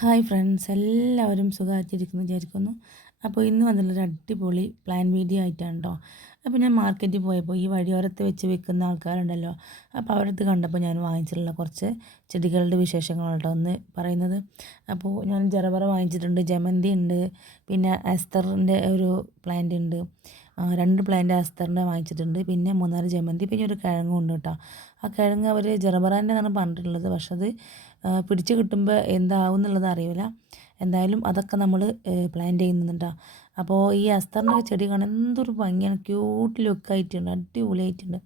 Hi friends, എല്ലാവരും സുഖമായിട്ടിരിക്കുന്നു വിചാരിക്കുന്നു. അപ്പോൾ ഇന്ന് വന്നിട്ടുള്ളൊരു അടിപൊളി പ്ലാൻ വീഡിയോ ആയിട്ടാണ് കേട്ടോ. അപ്പോൾ ഞാൻ മാർക്കറ്റിൽ പോയപ്പോൾ ഈ വഴിയോരത്ത് വെച്ച് വിൽക്കുന്ന ആൾക്കാരുണ്ടല്ലോ, അപ്പോൾ അവരടുത്ത് കണ്ടപ്പോൾ ഞാൻ വാങ്ങിച്ചിട്ടുള്ള കുറച്ച് ചെടികളുടെ വിശേഷങ്ങളാണ് കേട്ടോ ഒന്ന് പറയുന്നത്. അപ്പോൾ ഞാൻ ജറബറ വാങ്ങിച്ചിട്ടുണ്ട്, ജമന്തി ഉണ്ട്, പിന്നെ ആസ്റ്ററിൻ്റെ ഒരു പ്ലാന്റ് ഉണ്ട്, 2 പ്ലാന്റ് ആസ്റ്ററിൻ്റെ വാങ്ങിച്ചിട്ടുണ്ട്, പിന്നെ 3-4 ജമന്തി, പിന്നെ ഒരു കിഴങ്ങും ഉണ്ട് കേട്ടോ. ആ കിഴങ്ങ് അവർ ജറബറാൻ്റെ എന്നാണ് പറഞ്ഞിട്ടുള്ളത്, പക്ഷെ അത് പിടിച്ച് കിട്ടുമ്പോൾ എന്താവും എന്നുള്ളത് അറിയില്ല. എന്തായാലും അതൊക്കെ നമ്മൾ പ്ലാൻ ചെയ്യുന്നുണ്ടോ. അപ്പോൾ ഈ അസ്തറിൻ്റെ ചെടി കാണാൻ എന്തൊരു ഭംഗിയാണ്, ക്യൂട്ട് ലുക്കായിട്ടുണ്ട്, അടിപൊളിയായിട്ടുണ്ട്.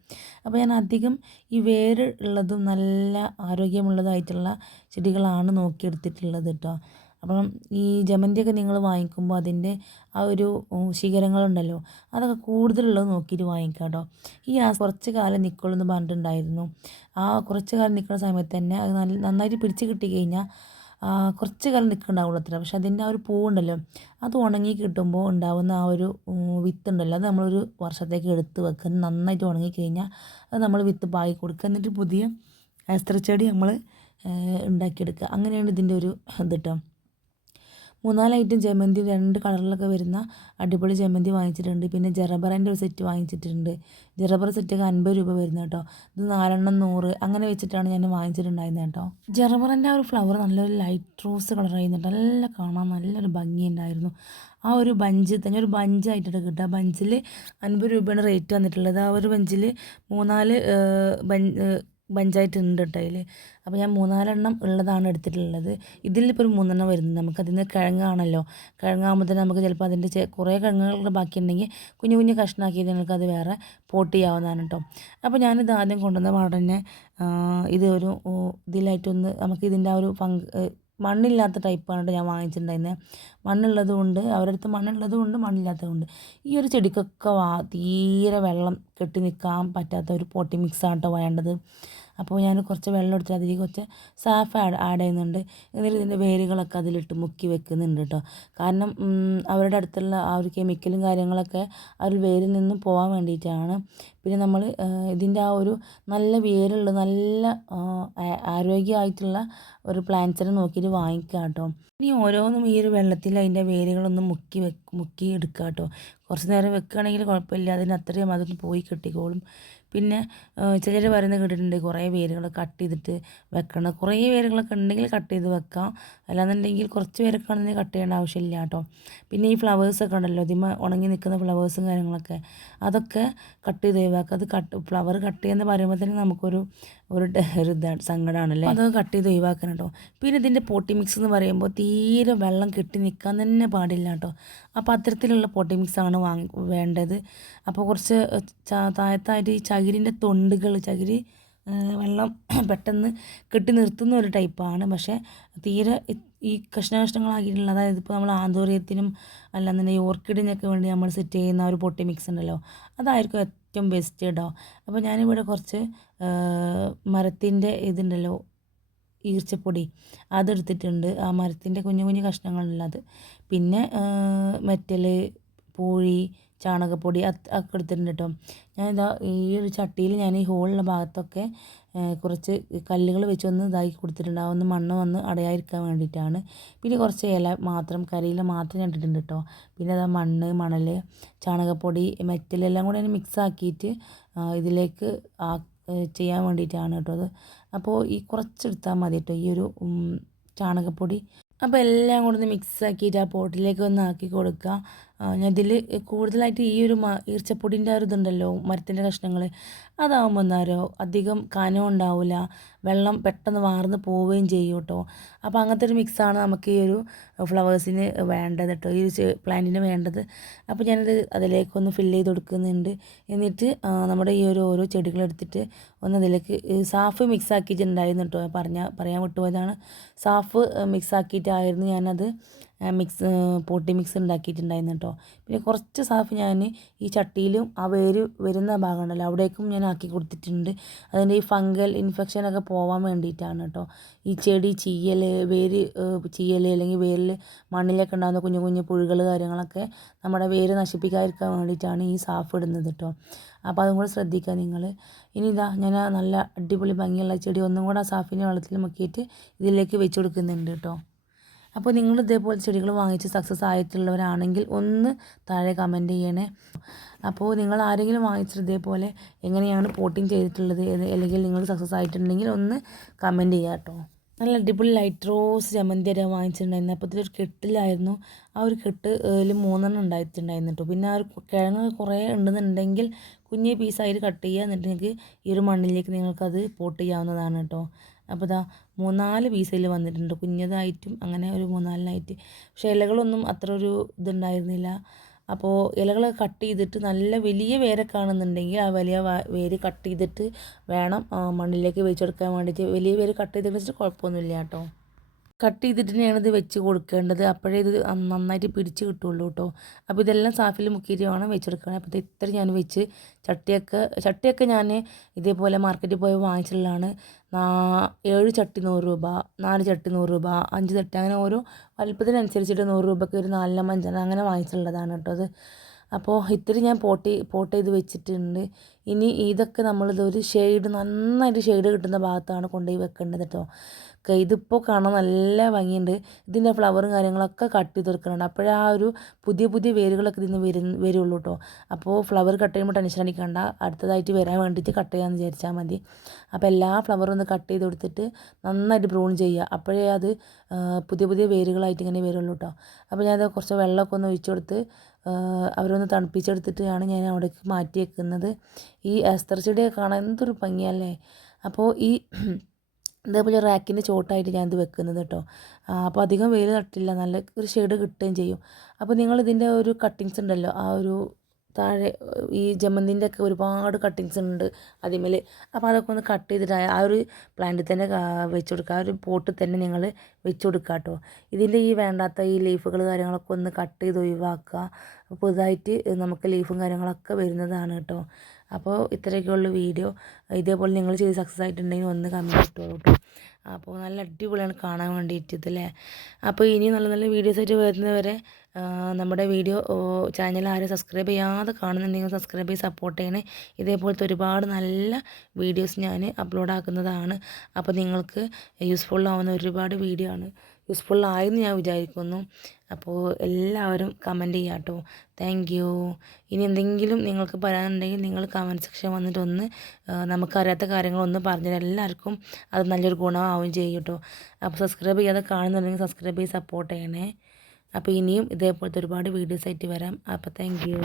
അപ്പോൾ ഞാൻ അധികം ഈ വേര് ഉള്ളതും നല്ല ആരോഗ്യമുള്ളതായിട്ടുള്ള ചെടികളാണ് നോക്കിയെടുത്തിട്ടുള്ളത് കേട്ടോ. അപ്പം ഈ ജമന്തിയൊക്കെ നിങ്ങൾ വാങ്ങിക്കുമ്പോൾ അതിൻ്റെ ആ ഒരു ശിഖരങ്ങളുണ്ടല്ലോ, അതൊക്കെ കൂടുതലുള്ളത് നോക്കിയിട്ട് വാങ്ങിക്കാം കേട്ടോ. ഈ കുറച്ച് കാലം നിൽക്കുള്ളൂ എന്ന് പറഞ്ഞിട്ടുണ്ടായിരുന്നു. ആ കുറച്ച് കാലം നിൽക്കുന്ന സമയത്ത് തന്നെ അത് നന്നായിട്ട് പിടിച്ച് കിട്ടി കഴിഞ്ഞാൽ കുറച്ച് കാലം നിൽക്കുന്നുണ്ടാവുള്ളൂ അത്ര. പക്ഷെ അതിൻ്റെ ആ ഒരു പൂവുണ്ടല്ലോ, അത് ഉണങ്ങി കിട്ടുമ്പോൾ ഉണ്ടാകുന്ന ആ ഒരു വിത്തുണ്ടല്ലോ, അത് നമ്മളൊരു വർഷത്തേക്ക് എടുത്ത് വെക്കുക. നന്നായിട്ട് ഉണങ്ങിക്കഴിഞ്ഞാൽ അത് നമ്മൾ വിത്ത് പാകി കൊടുക്കുക. എന്നിട്ട് പുതിയ ചെടി നമ്മൾ ഉണ്ടാക്കിയെടുക്കുക. അങ്ങനെയാണ് ഇതിൻ്റെ ഒരു ഇത് കേട്ടോ. 3-4 ഐറ്റം ജമന്തി 2 കളറിലൊക്കെ വരുന്ന അടിപൊളി ജമന്തി വാങ്ങിച്ചിട്ടുണ്ട്. പിന്നെ ജറബറിൻ്റെ ഒരു സെറ്റ് വാങ്ങിച്ചിട്ടുണ്ട്. ജറബർ സെറ്റൊക്കെ 50 രൂപ വരുന്ന കേട്ടോ. ഇത് 4 എണ്ണം 100 അങ്ങനെ വെച്ചിട്ടാണ് ഞാൻ വാങ്ങിച്ചിട്ടുണ്ടായിരുന്നത് കേട്ടോ. ജറബറിൻ്റെ ആ ഒരു ഫ്ലവർ നല്ലൊരു ലൈറ്റ് റോസ് കളറായിരുന്നുണ്ട്. നല്ല കാണാൻ നല്ലൊരു ഭംഗിയുണ്ടായിരുന്നു. ആ ഒരു ബഞ്ച് തന്നെ ഒരു ബഞ്ചായിട്ടാണ് കിട്ടുക. ബഞ്ചിൽ 50 രൂപയാണ് റേറ്റ് വന്നിട്ടുള്ളത്. ആ ഒരു ബഞ്ചിൽ 3-4 ബഞ്ചായിട്ടുണ്ട് കേട്ടോ അതിൽ. അപ്പോൾ ഞാൻ 3-4 എണ്ണം ഉള്ളതാണ് എടുത്തിട്ടുള്ളത്. ഇതിലിപ്പോൾ ഒരു 3 എണ്ണം വരുന്നത്. നമുക്കതിൽ നിന്ന് കിഴങ്ങാണല്ലോ, കിഴങ്ങാകുമ്പോൾ തന്നെ നമുക്ക് ചിലപ്പോൾ അതിൻ്റെ കുറേ കിഴങ്ങുകളുടെ ബാക്കിയുണ്ടെങ്കിൽ കുഞ്ഞു കുഞ്ഞു കഷ്ണാക്കിയിട്ട് നമുക്കത് വേറെ പോട്ട് ചെയ്യാവുന്നതാണ് കേട്ടോ. അപ്പോൾ ഞാനിത് ആദ്യം കൊണ്ടുവന്ന പാടന്നെ ഇത് ഒരു ഇതിലായിട്ടൊന്ന് നമുക്ക് ഇതിൻ്റെ ആ ഒരു മണ്ണില്ലാത്ത ടൈപ്പാണ് ഞാൻ വാങ്ങിച്ചിട്ടുണ്ടായിരുന്നത്. മണ്ണുള്ളത് കൊണ്ട് അവരുടെ അടുത്ത് മണ്ണുള്ളത് കൊണ്ട് മണ്ണില്ലാത്തതുകൊണ്ട് ഈ ഒരു ചെടിക്കൊക്കെ തീരെ വെള്ളം കെട്ടി നിൽക്കാൻ പറ്റാത്ത ഒരു പോട്ടി മിക്സാണ് കേട്ടോ വേണ്ടത്. അപ്പോൾ ഞാൻ കുറച്ച് വെള്ളം എടുത്തിട്ട് അതിലേക്ക് കുറച്ച് സാഫ് ആഡ് ചെയ്യുന്നുണ്ട്. എന്നിട്ട് ഇതിൻ്റെ വേരുകളൊക്കെ അതിലിട്ട് മുക്കി വെക്കുന്നുണ്ട് കേട്ടോ. കാരണം അവരുടെ അടുത്തുള്ള ആ ഒരു കെമിക്കലും കാര്യങ്ങളൊക്കെ ആ ഒരു വേരിൽ നിന്നും പോകാൻ വേണ്ടിയിട്ടാണ്. പിന്നെ നമ്മൾ ഇതിൻ്റെ ആ ഒരു നല്ല വേരുള്ള നല്ല ആരോഗ്യമായിട്ടുള്ള ഒരു പ്ലാന്റ്സിനെ നോക്കിയിട്ട് വാങ്ങിക്കുക കേട്ടോ. ഇനി ഓരോന്നും ഈ ഒരു വെള്ളത്തിൽ അതിൻ്റെ വേരുകളൊന്നും മുക്കി എടുക്കുക കേട്ടോ. കുറച്ച് നേരം വെക്കുകയാണെങ്കിൽ കുഴപ്പമില്ല, അതിന് അത്രയും അതൊന്ന് പോയി കിട്ടിക്കോളും. പിന്നെ ചിലർ പറയുന്നത് കേട്ടിട്ടുണ്ട് കുറേ വേരുകൾ കട്ട് ചെയ്തിട്ട് വെക്കണം. കുറേ വേരുകളൊക്കെ ഉണ്ടെങ്കിൽ കട്ട് ചെയ്ത് വെക്കാം, അല്ലാന്നുണ്ടെങ്കിൽ കുറച്ച് പേരൊക്കെ ആണെങ്കിൽ കട്ട് ചെയ്യേണ്ട ആവശ്യമില്ല കേട്ടോ. പിന്നെ ഈ ഫ്ലവേഴ്സൊക്കെ ഉണ്ടല്ലോ, ഇതിമ ഉണങ്ങി നിൽക്കുന്ന ഫ്ലവേഴ്സും കാര്യങ്ങളൊക്കെ അതൊക്കെ കട്ട് ചെയ്ത് ഒഴിവാക്കുക. അത് ഫ്ലവർ കട്ട് ചെയ്യുന്ന പറയുമ്പോൾ തന്നെ നമുക്കൊരു ഒരു ഇതാണ് സങ്കടമാണല്ലേ, അതൊക്കെ കട്ട് ചെയ്ത് ഒഴിവാക്കണം കേട്ടോ. പിന്നെ ഇതിൻ്റെ പോട്ടി മിക്സ് എന്ന് പറയുമ്പോൾ തീരെ വെള്ളം കെട്ടി നിൽക്കാൻ തന്നെ പാടില്ല കേട്ടോ. അപ്പോൾ അത്തരത്തിലുള്ള പോട്ടി മിക്സാണ് വേണ്ടത്. അപ്പോൾ കുറച്ച് താഴത്തായിട്ട് ഈ ചകിരിൻ്റെ തൊണ്ടുകൾ, ചകിരി വെള്ളം പെട്ടെന്ന് കെട്ടി നിർത്തുന്ന ഒരു ടൈപ്പാണ്. പക്ഷേ തീരെ ഈ കഷ്ണങ്ങളാക്കിയിട്ടുള്ള, അതായത് ഇപ്പോൾ നമ്മൾ ആന്തൂര്യത്തിനും അല്ലാന്നുണ്ടെങ്കിൽ ഓർക്കിഡിനൊക്കെ വേണ്ടി നമ്മൾ സെറ്റ് ചെയ്യുന്ന ഒരു പൊട്ടി മിക്സ് ഉണ്ടല്ലോ, അതായിരിക്കും ഏറ്റവും ബെസ്റ്റ് കേട്ടോ. അപ്പോൾ ഞാനിവിടെ കുറച്ച് മരത്തിൻ്റെ ഇതുണ്ടല്ലോ, ഈർച്ചപ്പൊടി, അതെടുത്തിട്ടുണ്ട്. ആ മരത്തിൻ്റെ കുഞ്ഞു കുഞ്ഞു കഷ്ണങ്ങളുള്ളത്. പിന്നെ മെറ്റൽ, പൂഴി, ചാണകപ്പൊടി ഒക്കെ എടുത്തിട്ടുണ്ട് കേട്ടോ. ഞാനിതാ ഈ ഒരു ചട്ടിയിൽ ഞാൻ ഈ ഹോളുള്ള ഭാഗത്തൊക്കെ കുറച്ച് കല്ലുകൾ വെച്ചൊന്ന് ഇതാക്കി കൊടുത്തിട്ടുണ്ട്. ആ ഒന്ന് മണ്ണ് വന്ന് അടയാതിരിക്കാൻ വേണ്ടിയിട്ടാണ്. പിന്നെ കുറച്ച് ഇല മാത്രം, കരിയില മാത്രം ഞാൻ ഇട്ടിട്ടുണ്ട് കേട്ടോ. പിന്നെ അതാ മണ്ണ്, മണൽ, ചാണകപ്പൊടി, മെറ്റലെല്ലാം കൂടെ മിക്സ് ആക്കിയിട്ട് ഇതിലേക്ക് ചെയ്യാൻ വേണ്ടിയിട്ടാണ് കേട്ടോ അത്. അപ്പോൾ ഈ കുറച്ചെടുത്താൽ മതി കേട്ടോ ഈ ഒരു ചാണകപ്പൊടി. അപ്പോൾ എല്ലാം കൂടെ ഒന്ന് മിക്സ് ആക്കിയിട്ട് ആ പോട്ടിലേക്ക് ഒന്ന് ആക്കി കൊടുക്കുക. ഞാൻ ഇതിൽ കൂടുതലായിട്ട് ഈ ഒരു ഈർച്ചപ്പൊടിൻ്റെ ഒരു ഇതുണ്ടല്ലോ, മരത്തിൻ്റെ കഷ്ണങ്ങൾ, അതാവുമ്പോൾ എന്നാരോ അധികം കനം ഉണ്ടാവില്ല, വെള്ളം പെട്ടെന്ന് വാർന്ന് പോവുകയും ചെയ്യും കേട്ടോ. അപ്പോൾ അങ്ങനത്തെ ഒരു മിക്സാണ് നമുക്ക് ഈ ഒരു ഫ്ലവേഴ്സിന് വേണ്ടത് കേട്ടോ, ഈ ഒരു പ്ലാന്റിന് വേണ്ടത്. അപ്പോൾ ഞാനത് അതിലേക്കൊന്ന് ഫില്ല് ചെയ്ത് കൊടുക്കുന്നുണ്ട്. എന്നിട്ട് നമ്മുടെ ഈ ഒരു ഓരോ ചെടികളെടുത്തിട്ട് ഒന്ന് അതിലേക്ക് സാഫ് മിക്സ് ആക്കിയിട്ടുണ്ടായിരുന്നു കേട്ടോ. പറയാൻ വിട്ടുപോയതാണ്. സാഫ് മിക്സ് ആക്കിയിട്ടായിരുന്നു ഞാനത് പോട്ടി മിക്സ് ഉണ്ടാക്കിയിട്ടുണ്ടായിരുന്നു കേട്ടോ. പിന്നെ കുറച്ച് സാഫ് ഞാൻ ഈ ചട്ടിയിലും ആ വേര് വരുന്ന ഭാഗമുണ്ടല്ലോ അവിടേക്കും ഞാൻ ആക്കി കൊടുത്തിട്ടുണ്ട്. അതിൻ്റെ ഈ ഫംഗൽ ഇൻഫെക്ഷനൊക്കെ പോകാൻ വേണ്ടിയിട്ടാണ് കേട്ടോ. ഈ ചെടി വേര് ചീയൽ അല്ലെങ്കിൽ വേരിൽ മണ്ണിലൊക്കെ ഉണ്ടാകുന്ന കുഞ്ഞു കുഞ്ഞു പുഴുകൾ കാര്യങ്ങളൊക്കെ നമ്മുടെ വേര് നശിപ്പിക്കാതിരിക്കാൻ വേണ്ടിയിട്ടാണ് ഈ സാഫ് ഇടുന്നത് കേട്ടോ. അപ്പോൾ അതും കൂടെ ശ്രദ്ധിക്കുക നിങ്ങൾ. ഇനി ഇതാ ഞാൻ നല്ല അടിപൊളി ഭംഗിയുള്ള ചെടി ഒന്നും കൂടെ ആ സാഫിൻ്റെ വെള്ളത്തിൽ മുക്കിയിട്ട് ഇതിലേക്ക് വെച്ച് കൊടുക്കുന്നുണ്ട് കേട്ടോ. അപ്പോൾ നിങ്ങൾ ഇതേപോലെ ചെടികൾ വാങ്ങിച്ച് സക്സസ് ആയിട്ടുള്ളവരാണെങ്കിൽ ഒന്ന് താഴെ കമൻറ്റ് ചെയ്യണേ. അപ്പോൾ നിങ്ങൾ ആരെങ്കിലും വാങ്ങിച്ചിട്ട് ഇതേപോലെ എങ്ങനെയാണ് പോട്ടിങ് ചെയ്തിട്ടുള്ളത് അല്ലെങ്കിൽ നിങ്ങൾ സക്സസ് ആയിട്ടുണ്ടെങ്കിൽ ഒന്ന് കമൻറ്റ് ചെയ്യുക കേട്ടോ. നല്ല അടിപൊളി ലൈറ്റ് റോസ് ജമന്തി വരെ വാങ്ങിച്ചിട്ടുണ്ടായിരുന്നു. അപ്പോൾ ഇതിലൊരു കെട്ടിലായിരുന്നു. ആ ഒരു കെട്ട് 3 ഉണ്ടായിട്ടുണ്ടായിരുന്നു കേട്ടോ. പിന്നെ ആ ഒരു കിഴങ്ങ് കുറേ ഉണ്ടെന്നുണ്ടെങ്കിൽ കുഞ്ഞ് പീസായിട്ട് കട്ട് ചെയ്യുക, എന്നിട്ട് നിങ്ങൾക്ക് ഈ ഒരു മണ്ണിലേക്ക് നിങ്ങൾക്കത് പോട്ട് ചെയ്യാവുന്നതാണ് കേട്ടോ. അപ്പോൾ ഇതാ 3-4 പീസിൽ വന്നിട്ടുണ്ട്, കുഞ്ഞതായിട്ടും അങ്ങനെ ഒരു 3-4 പക്ഷേ ഇലകളൊന്നും അത്ര ഒരു ഇതുണ്ടായിരുന്നില്ല. അപ്പോൾ ഇലകൾ കട്ട് ചെയ്തിട്ട് നല്ല വലിയ വേരൊക്കെ ആണെന്നുണ്ടെങ്കിൽ ആ വലിയ വേര് കട്ട് ചെയ്തിട്ട് വേണം മണ്ണിലേക്ക് വെച്ചെടുക്കാൻ വേണ്ടിയിട്ട്. വലിയ വേര് കട്ട് ചെയ്തിട്ട് വെച്ചിട്ട് കുഴപ്പമൊന്നുമില്ല കേട്ടോ. കട്ട് ചെയ്തിട്ട് തന്നെയാണ് ഇത് വെച്ച് കൊടുക്കേണ്ടത്, അപ്പോഴേ ഇത് നന്നായിട്ട് പിടിച്ച് കിട്ടുള്ളൂ കേട്ടോ. അപ്പോൾ ഇതെല്ലാം സാഫിൽ മുക്കിയിട്ട് വേണം വെച്ചെടുക്കാൻ. അപ്പോൾ ഇത് ഇത്ര ഞാൻ വെച്ച് ചട്ടിയൊക്കെ ഞാൻ ഇതേപോലെ മാർക്കറ്റിൽ പോയി വാങ്ങിച്ചിട്ടുള്ളതാണ്. 7 ചട്ടി 100 രൂപ, 4 ചട്ടി 100 രൂപ, 5 ചട്ടി, അങ്ങനെ ഓരോ വലുപ്പത്തിനനുസരിച്ചിട്ട് 100 രൂപയ്ക്ക് ഒരു 4-5 അങ്ങനെ വാങ്ങിച്ചിട്ടുള്ളതാണ് കേട്ടോ അത്. അപ്പോൾ ഇത്തിരി ഞാൻ പോട്ട് ചെയ്ത് വെച്ചിട്ടുണ്ട്. ഇനി ഇതൊക്കെ നമ്മളിതൊരു ഷെയ്ഡ്, നന്നായിട്ട് ഷെയ്ഡ് കിട്ടുന്ന ഭാഗത്താണ് കൊണ്ടുപോയി വെക്കേണ്ടത് കേട്ടോ. ഇതിപ്പോൾ കാണാൻ നല്ല ഭംഗിയുണ്ട്. ഇതിൻ്റെ ഫ്ലവറും കാര്യങ്ങളൊക്കെ കട്ട് ചെയ്ത് കൊടുക്കുന്നുണ്ട്. അപ്പോഴേ ആ ഒരു പുതിയ വേരുകളൊക്കെ ഇതിന് വരുള്ളൂ കേട്ടോ. അപ്പോൾ ഫ്ലവർ കട്ട് ചെയ്യുമ്പോൾ ടെൻഷൻ അടിക്കണ്ട, അടുത്തതായിട്ട് വരാൻ വേണ്ടിയിട്ട് കട്ട് ചെയ്യാമെന്ന് വിചാരിച്ചാൽ മതി. അപ്പോൾ എല്ലാ ഫ്ലവറും ഒന്ന് കട്ട് ചെയ്ത് കൊടുത്തിട്ട് നന്നായിട്ട് പ്രൂൺ ചെയ്യുക, അപ്പോഴേ അത് പുതിയ വേരുകളായിട്ട് ഇങ്ങനെ വരുള്ളൂ കേട്ടോ. അപ്പോൾ ഞാനത് കുറച്ച് വെള്ളമൊക്കെ ഒന്ന് ഒഴിച്ചു കൊടുത്ത് അവരൊന്ന് തണുപ്പിച്ചെടുത്തിട്ടാണ് ഞാൻ അവിടേക്ക് മാറ്റി വെക്കുന്നത്. ഈ അസ്തർ ചെടിയൊക്കെ കാണാൻ എന്തൊരു ഭംഗിയല്ലേ. അപ്പോൾ ഇതേപോലെ റാക്കിൻ്റെ ചോട്ടായിട്ട് ഞാനിത് വെക്കുന്നത് കേട്ടോ. അപ്പോൾ അധികം വെയിൽ തട്ടില്ല, നല്ല ഒരു ഷെയ്ഡ് കിട്ടുകയും ചെയ്യും. അപ്പോൾ നിങ്ങളിതിൻ്റെ ഒരു കട്ടിങ്സ് ഉണ്ടല്ലോ, ആ ഒരു താഴെ ഈ ജമന്തിൻ്റെ ഒക്കെ ഒരുപാട് കട്ടിങ്സ് ഉണ്ട് അതിന്മേൽ. അപ്പോൾ അതൊക്കെ ഒന്ന് കട്ട് ചെയ്തിട്ട് ആ ഒരു പ്ലാന്റിൽ തന്നെ വെച്ച് കൊടുക്കുക, ആ ഒരു പോട്ടിൽ തന്നെ നിങ്ങൾ വെച്ച് കൊടുക്കുക കേട്ടോ. ഇതിൻ്റെ ഈ വേണ്ടാത്ത ഈ ലീഫുകൾ കാര്യങ്ങളൊക്കെ ഒന്ന് കട്ട് ചെയ്ത് ഒഴിവാക്കുക. പുതുതായിട്ട് നമുക്ക് ലീഫും കാര്യങ്ങളൊക്കെ വരുന്നതാണ് കേട്ടോ. അപ്പോൾ ഇത്രയൊക്കെയുള്ള വീഡിയോ. ഇതേപോലെ നിങ്ങൾ ചെയ്ത് സക്സസ് ആയിട്ടുണ്ടെങ്കിൽ ഒന്ന് കമൻറ്റ് ഇട്ടോളൂ കേട്ടോ. അപ്പോൾ നല്ല അടിപൊളിയാണ് കാണാൻ വേണ്ടിയിട്ട് ഇതല്ലേ. അപ്പോൾ ഇനി നല്ല വീഡിയോസ് ആയിട്ട് വരുന്നവരെ നമ്മുടെ വീഡിയോ ചാനൽ ആരും സബ്സ്ക്രൈബ് ചെയ്യാതെ കാണുന്നുണ്ടെങ്കിൽ സബ്സ്ക്രൈബ് ചെയ്ത് സപ്പോർട്ട് ചെയ്യണേ. ഇതേപോലത്തെ ഒരുപാട് നല്ല വീഡിയോസ് ഞാൻ അപ്ലോഡ് ആക്കുന്നതാണ്. അപ്പോൾ നിങ്ങൾക്ക് യൂസ്ഫുൾ ആവുന്ന ഒരുപാട് വീഡിയോ ആണ്, യൂസ്ഫുൾ ആയെന്ന് ഞാൻ വിചാരിക്കുന്നു. അപ്പോൾ എല്ലാവരും കമൻറ്റ് ചെയ്യാം കേട്ടോ. Thank you. ഇനി എന്തെങ്കിലും നിങ്ങൾക്ക് പറയാനുണ്ടെങ്കിൽ നിങ്ങൾ കമൻറ്റ് സെക്ഷൻ വന്നിട്ട് ഒന്ന് നമുക്കറിയാത്ത കാര്യങ്ങളൊന്ന് പറഞ്ഞാൽ എല്ലാവർക്കും അത് നല്ലൊരു ഗുണമാവും ചെയ്യും കേട്ടോ. അപ്പോൾ സബ്സ്ക്രൈബ് ചെയ്യാതെ കാണുന്നുണ്ടെങ്കിൽ സബ്സ്ക്രൈബ് ചെയ്ത് സപ്പോർട്ട് ചെയ്യണേ. അപ്പോൾ ഇനിയും ഇതേപോലത്തെ ഒരുപാട് വീഡിയോസ് ആയിട്ട് വരാം. അപ്പോൾ താങ്ക് യു.